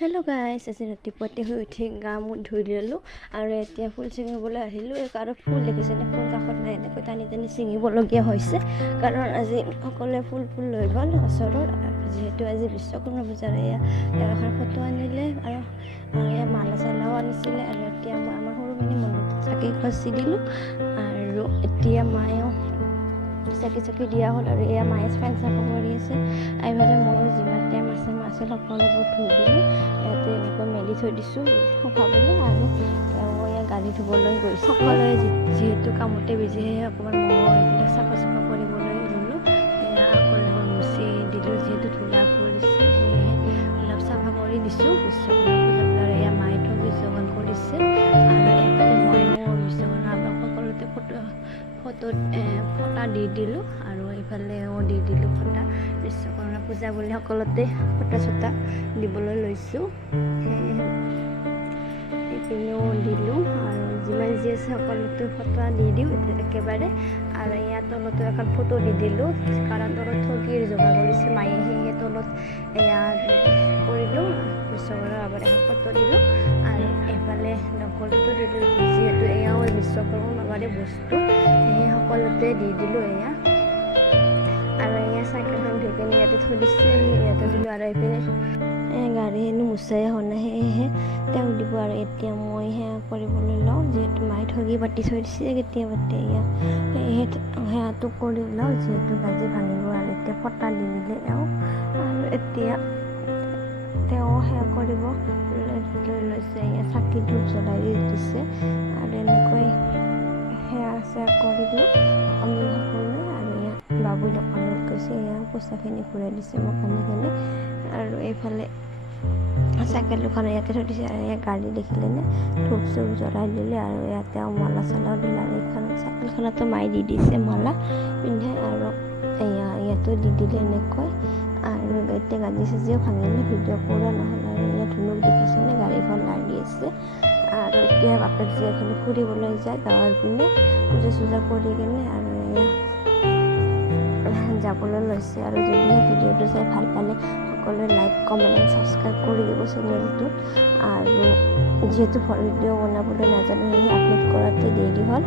Hello' গাইছ, আজি ৰাতিপুৱাতে শুই উঠি গা মূৰ ধুই ল'লোঁ আৰু এতিয়া ফুল ছিঙিবলৈ আহিলোঁ। আৰু ফুল দেখিছেনে, ফুল কাষত নাই, এনেকৈ টানি টানি ছিঙিবলগীয়া হৈছে কাৰণ আজি সকলোৱে ফুল লৈ গ'ল ওচৰত। যিহেতু আজি বিশ্বকৰ্মা পূজাৰ এখন ফটো আনিলে আৰু মালা চালাও আনিছিলে। আৰু এতিয়া মই আমাৰ সৰু মানে মন্দিৰটোত চাকি খচি দিলোঁ আৰু এতিয়া মায়েও চাকি দিয়া হ'ল আৰু এয়া মায়ে ফেন চাফা কৰি আছে। এইফালে ময়ো যিমান টাইম আছে সকলোবোৰ ধুই দিলোঁ। ইয়াতে এনেকৈ মেলি থৈ দিছোঁ শুকাবলৈ আৰু এয়া গাড়ী ধুবলৈ গৈছোঁ। সকলোৱে যিহেতু কামতে বিজি, সেয়ে অকণমান মই এইবিলাক চাফা কৰিবলৈ ল'লোঁ। এয়া অকলে মুচি দিলোঁ, যিহেতু ধূলা পৰিছে সেয়েহে অলপ চাফা কৰি দিছোঁ। বিশ্বকৰ্মা পূজা আৰু এয়া মায়ে ঠগি জোগান কৰিছে আৰু এইফালে ময়ো বিশ্বকৰ্মা সকলোতে ফটোত ফটা দি দিলোঁ আৰু এইফালেও দি দিলোঁ ফটা। বিশ্বকৰ্মা পূজা বুলি সকলোতে ফটা চটা দিবলৈ লৈছোঁ, এইপিনেও দিলোঁ আৰু যিমান যি আছে সকলোতে ফটা দি দিওঁ একেবাৰে। আৰু ইয়াত তলতো এখন ফটো দি দিলোঁ কাৰণ তলত ঠগিৰ যোগাৰ কৰিছে মায়ে, সেয়েহে তলত এয়া কৰিলোঁ। বিশ্বকৰ্মাৰ আগত এখন ফটো দিলোঁ আৰু এইফালে নকলটো দিলোঁ, যিহেতু এয়াও বিশ্বকৰ্মাৰ বাবাৰে বস্তু, সেয়ে সকলোতে দি দিলোঁ এয়া। আৰু এয়া চাইকেলখন ধুই কিনে ইয়াতে থৈ দিছে, ইয়াতে দিলোঁ। আৰু এইপিনে গাড়ীখিনি মুচাই হোৱা নাই, সেয়েহে তেওঁক দিব। আৰু এতিয়া মই সেয়া কৰিবলৈ লওঁ, যিহেতু মায়ে ঠগি পাতি থৈ দিছে কেতিয়াবাতে এয়া, সেয়েহে সেয়াটো কৰি লওঁ, যিহেতু গাজি ভাঙিব। আৰু এতিয়া ফটা দি দিলে এওঁ, আৰু এতিয়া তেওঁ সেয়া কৰিব লৈছে। এয়া চাকি ধূপ জ্বলাই দিছে আৰু এনেকৈ সেয়া কৰিলোঁ আমি সকলোৱে। আৰু এয়া বাবু দোকানত গৈছে, এয়া পইচাখিনি ঘূৰাই দিছে মোক আনি কিনে। আৰু এইফালে চাইকেল দুখন ইয়াতে থৈ দিছে আৰু এয়া গাড়ী দেখিলেনে ধূপ চুপ জ্বলাই দিলে আৰু ইয়াতে মালা চালাও দিলে। আৰু এইখনত চাইকেলখনতো মায়ে দি দিছে মালা পিন্ধে আৰু ইয়াতো দি দিলে এনেকৈ। আৰু এতিয়া গাজি চাজিও ভাঙিলে, ভিডিঅ' কৰা নহ'ল। আৰু ইয়াত ধুনুক দেখিছেনে গাড়ীখন লাগি আছে। আৰু এতিয়া বাপেক জীয়েকখিনি ফুৰিবলৈ যায় গাঁৱৰ পিনে পূজা চূজা কৰি কিনে, আৰু যাবলৈ লৈছে। আৰু যদিহে ভিডিঅ'টো চাই ভাল পালে সকলোৱে লাইক কমেণ্ট এণ্ড ছাবস্ক্ৰাইব কৰি দিব চেনেলটোত। আৰু যিহেতু ভিডিঅ' বনাবলৈ নাজানো, সেয়ে আপলোড কৰাতে দেৰি হ'ল।